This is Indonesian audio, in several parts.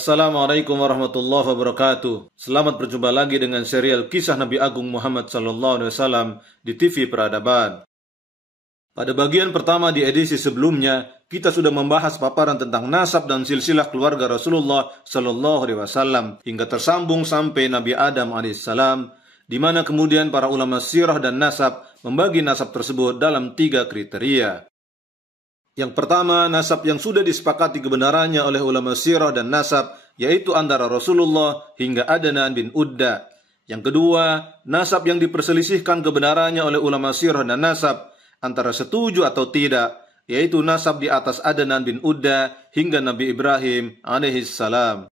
Assalamualaikum warahmatullahi wabarakatuh. Selamat berjumpa lagi dengan serial kisah Nabi Agung Muhammad SAW di TV Peradaban. Pada bagian pertama di edisi sebelumnya, kita sudah membahas paparan tentang nasab dan silsilah keluarga Rasulullah SAW hingga tersambung sampai Nabi Adam AS, di mana kemudian para ulama sirah dan nasab membagi nasab tersebut dalam 3 kriteria. Yang pertama, nasab yang sudah disepakati kebenarannya oleh ulama sirah dan nasab, yaitu antara Rasulullah hingga Adnan bin Udda. Yang kedua, nasab yang diperselisihkan kebenarannya oleh ulama sirah dan nasab, antara setuju atau tidak, yaitu nasab di atas Adnan bin Udda hingga Nabi Ibrahim alaihissalam.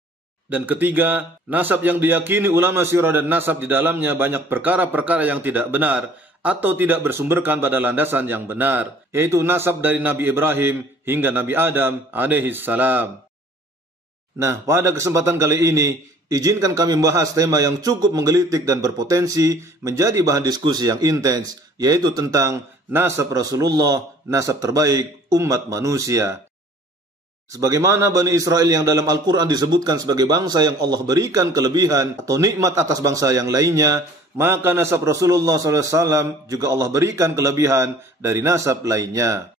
Dan ketiga, nasab yang diyakini ulama sirah dan nasab di dalamnya banyak perkara-perkara yang tidak benar, atau tidak bersumberkan pada landasan yang benar, yaitu nasab dari Nabi Ibrahim hingga Nabi Adam alaihissalam. Nah, pada kesempatan kali ini, izinkan kami membahas tema yang cukup menggelitik dan berpotensi menjadi bahan diskusi yang intens, yaitu tentang nasab Rasulullah, nasab terbaik umat manusia. Sebagaimana Bani Israel yang dalam Al-Quran disebutkan sebagai bangsa yang Allah berikan kelebihan atau nikmat atas bangsa yang lainnya, maka nasab Rasulullah SAW juga Allah berikan kelebihan dari nasab lainnya.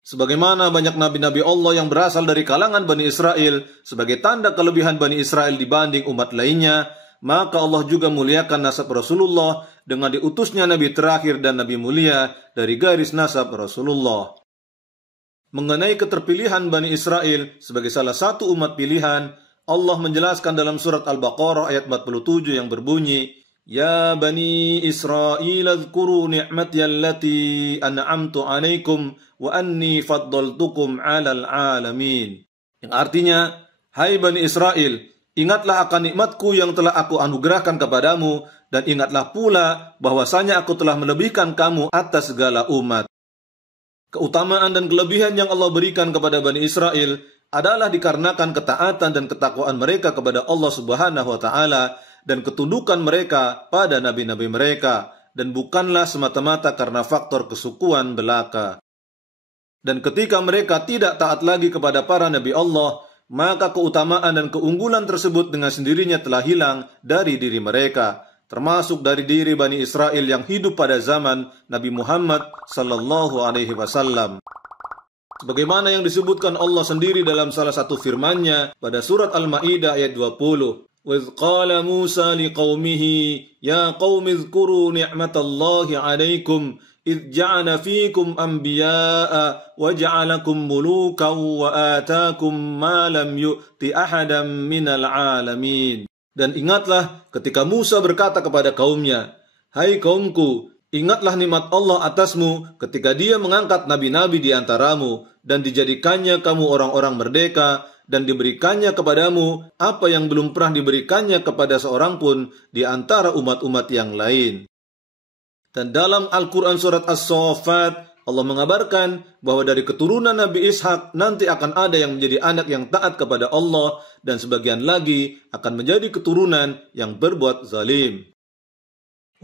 Sebagaimana banyak nabi-nabi Allah yang berasal dari kalangan Bani Israel sebagai tanda kelebihan Bani Israel dibanding umat lainnya, maka Allah juga muliakan nasab Rasulullah dengan diutusnya nabi terakhir dan nabi mulia dari garis nasab Rasulullah. Mengenai keterpilihan Bani Israel sebagai salah satu umat pilihan, Allah menjelaskan dalam surat Al-Baqarah ayat 47 yang berbunyi, Ya Bani Israel adhkuru ni'mati allati an'amtu alaikum wa anni faddaltukum 'alal 'alamin. Yang artinya, hai Bani Israel, ingatlah akan nikmatku yang telah aku anugerahkan kepadamu, dan ingatlah pula bahwasanya aku telah melebihkan kamu atas segala umat. Keutamaan dan kelebihan yang Allah berikan kepada Bani Israel adalah dikarenakan ketaatan dan ketakwaan mereka kepada Allah Subhanahu wa Ta'ala dan ketundukan mereka pada nabi-nabi mereka, dan bukanlah semata-mata karena faktor kesukuan belaka. Dan ketika mereka tidak taat lagi kepada para nabi Allah, maka keutamaan dan keunggulan tersebut dengan sendirinya telah hilang dari diri mereka, termasuk dari diri Bani Israel yang hidup pada zaman Nabi Muhammad sallallahu alaihi wasallam. Sebagaimana yang disebutkan Allah sendiri dalam salah satu firman-Nya pada surat Al-Maidah ayat 20. وَإِذْ قَالَ مُوسَى لِقَوْمِهِ يَا قَوْمِ اذْكُرُوا نِعْمَةَ اللَّهِ عَلَيْكُمْ إِذْ جَعَلَ فِيكُمْ أَنْبِيَاءَ وَجَعَلَكُمْ مُلُوكًا وَآتَاكُمْ مَا لَمْ يُؤْتِ أَحَدًا مِنَ الْعَالَمِينَ. Dan ingatlah ketika Musa berkata kepada kaumnya, Hai kaumku, ingatlah nikmat Allah atasmu ketika Dia mengangkat nabi-nabi di antaramu dan dijadikannya kamu orang-orang merdeka dan diberikannya kepadamu apa yang belum pernah diberikannya kepada seorang pun di antara umat-umat yang lain. Dan dalam Al-Quran surat As-Saffat, Allah mengabarkan bahwa dari keturunan Nabi Ishak nanti akan ada yang menjadi anak yang taat kepada Allah, dan sebagian lagi akan menjadi keturunan yang berbuat zalim.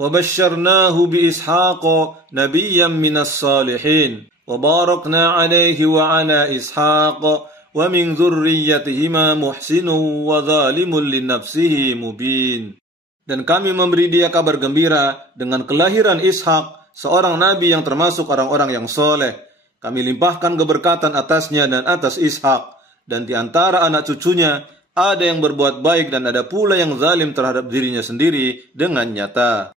وَبَشَّرْنَاهُ بِإِسْحَاقَ نَبِيًّا مِنَ الصَّالِحِينَ وَبَارَكْنَا عَلَيْهِ وَعَلَى إِسْحَاقَ وَمِنْ ذُرِّيَّتِهِمَا مُحْسِنٌ وَظَالِمٌ لِنَفْسِهِ مُبِينٌ. Dan kami memberi dia kabar gembira dengan kelahiran Ishak, seorang nabi yang termasuk orang-orang yang soleh. Kami limpahkan keberkatan atasnya dan atas Ishak, dan di antara anak cucunya ada yang berbuat baik dan ada pula yang zalim terhadap dirinya sendiri dengan nyata.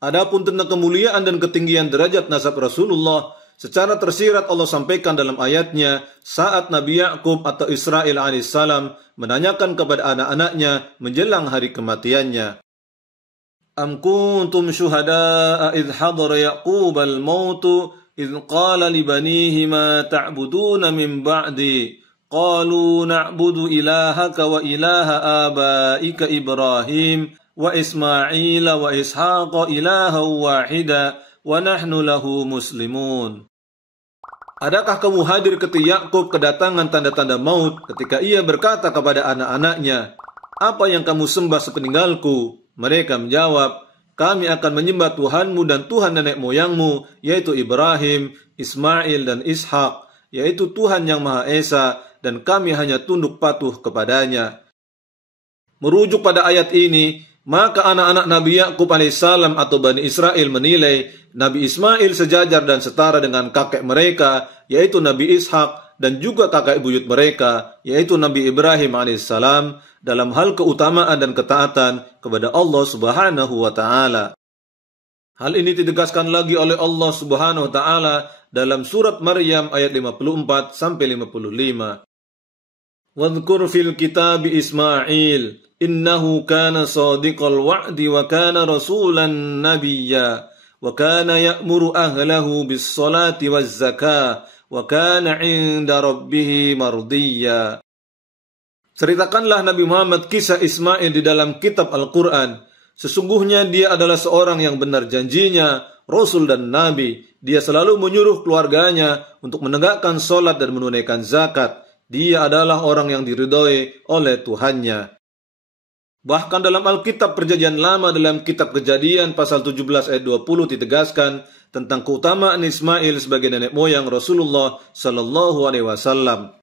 Adapun tentang kemuliaan dan ketinggian derajat nasab Rasulullah, secara tersirat Allah sampaikan dalam ayatnya saat Nabi Ya'qub atau Israel alaihissalam menanyakan kepada anak-anaknya menjelang hari kematiannya. Am kuntum syuhada'a idh hadara Ya'qub al-mautu idh qala li banihi ma ta'buduna min ba'di qalu na'budu ilahaka wa ilaha abaika Ibrahim wa Ismaila wa Ishaqa ilahan wahida wa nahnu lahu muslimun. Adakah kamu hadir ketika Yakub kedatangan tanda-tanda maut ketika ia berkata kepada anak-anaknya, apa yang kamu sembah sepeninggalku? Mereka menjawab, kami akan menyembah Tuhanmu dan Tuhan nenek moyangmu, yaitu Ibrahim, Ismail dan Ishak, yaitu Tuhan yang Maha Esa dan kami hanya tunduk patuh kepadanya. Merujuk pada ayat ini, maka anak-anak Nabi Yakub alaihissalam atau Bani Israel menilai Nabi Ismail sejajar dan setara dengan kakek mereka, yaitu Nabi Ishak, dan juga kakek buyut mereka, yaitu Nabi Ibrahim alaihissalam, dalam hal keutamaan dan ketaatan kepada Allah Subhanahu wa Ta'ala. Hal ini ditegaskan lagi oleh Allah Subhanahu wa Ta'ala dalam surat Maryam ayat 54 sampai 55. Wadhkur fil kitab Ismail innahu kana shadiqal wa'di wa kana rasulan nabiyya wa kana ya'muru ahlahu bis salati waz zakah wa kana 'inda rabbih mardiyya. Ceritakanlah Nabi Muhammad kisah Ismail di dalam kitab Al-Quran. Sesungguhnya dia adalah seorang yang benar janjinya, Rasul dan Nabi. Dia selalu menyuruh keluarganya untuk menegakkan sholat dan menunaikan zakat. Dia adalah orang yang diridhoi oleh Tuhannya. Bahkan dalam Alkitab Perjanjian Lama dalam kitab Kejadian pasal 17 ayat 20 ditegaskan tentang keutamaan Ismail sebagai nenek moyang Rasulullah sallallahu alaihi wasallam.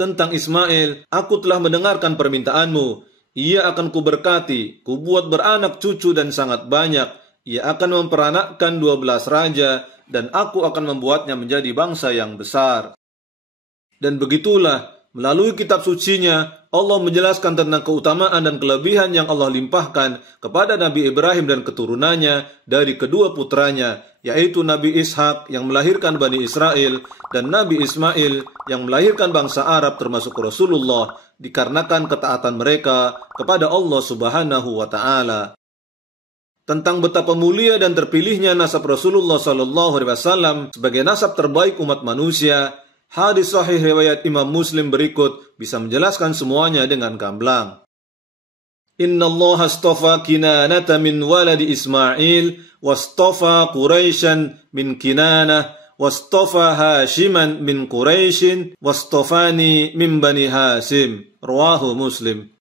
Tentang Ismail, aku telah mendengarkan permintaanmu. Ia akan kuberkati, kubuat beranak cucu dan sangat banyak. Ia akan memperanakkan 12 raja, dan aku akan membuatnya menjadi bangsa yang besar. Dan begitulah, melalui kitab sucinya, Allah menjelaskan tentang keutamaan dan kelebihan yang Allah limpahkan kepada Nabi Ibrahim dan keturunannya dari kedua putranya, yaitu Nabi Ishak yang melahirkan Bani Israel dan Nabi Ismail yang melahirkan bangsa Arab termasuk Rasulullah, dikarenakan ketaatan mereka kepada Allah Subhanahu wa Ta'ala. Tentang betapa mulia dan terpilihnya nasab Rasulullah sallallahu alaihi wasallam sebagai nasab terbaik umat manusia, hadis sahih riwayat Imam Muslim berikut bisa menjelaskan semuanya dengan gamblang. Inna Allah astafa Kinanata min waladi Ismail, wastafa Quraisyan min Kinanah, wastafa Hashiman min Quraisyin, wastafani min Bani Hasim. Rawahu Muslim.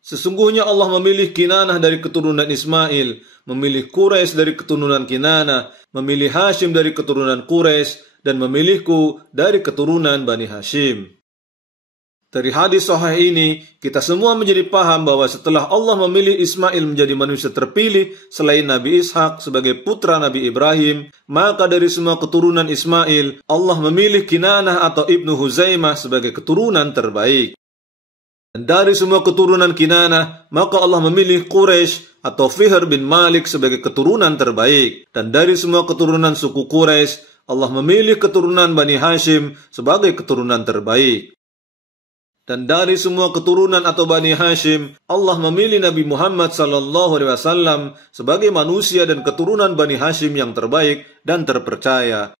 Sesungguhnya Allah memilih Kinanah dari keturunan Ismail, memilih Quraisy dari keturunan Kinanah, memilih Hashim dari keturunan Quraisy, dan memilihku dari keturunan Bani Hashim. Dari hadis sahih ini, kita semua menjadi paham bahwa setelah Allah memilih Ismail menjadi manusia terpilih selain Nabi Ishak sebagai putra Nabi Ibrahim, maka dari semua keturunan Ismail, Allah memilih Kinanah atau Ibnu Huzaimah sebagai keturunan terbaik. Dan dari semua keturunan Kinanah, maka Allah memilih Quraisy atau Fihr bin Malik sebagai keturunan terbaik. Dan dari semua keturunan suku Quraisy, Allah memilih keturunan Bani Hashim sebagai keturunan terbaik. Dan dari semua keturunan atau Bani Hashim, Allah memilih Nabi Muhammad sallallahu alaihi wasallam sebagai manusia dan keturunan Bani Hashim yang terbaik dan terpercaya.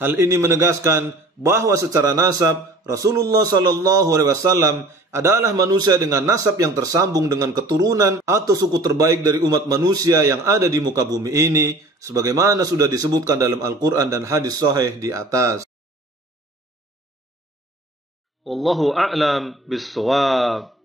Hal ini menegaskan bahwa secara nasab Rasulullah sallallahu alaihi wasallam adalah manusia dengan nasab yang tersambung dengan keturunan atau suku terbaik dari umat manusia yang ada di muka bumi ini, sebagaimana sudah disebutkan dalam Al-Quran dan hadis sahih di atas. Wallahu a'lam bis-shawab.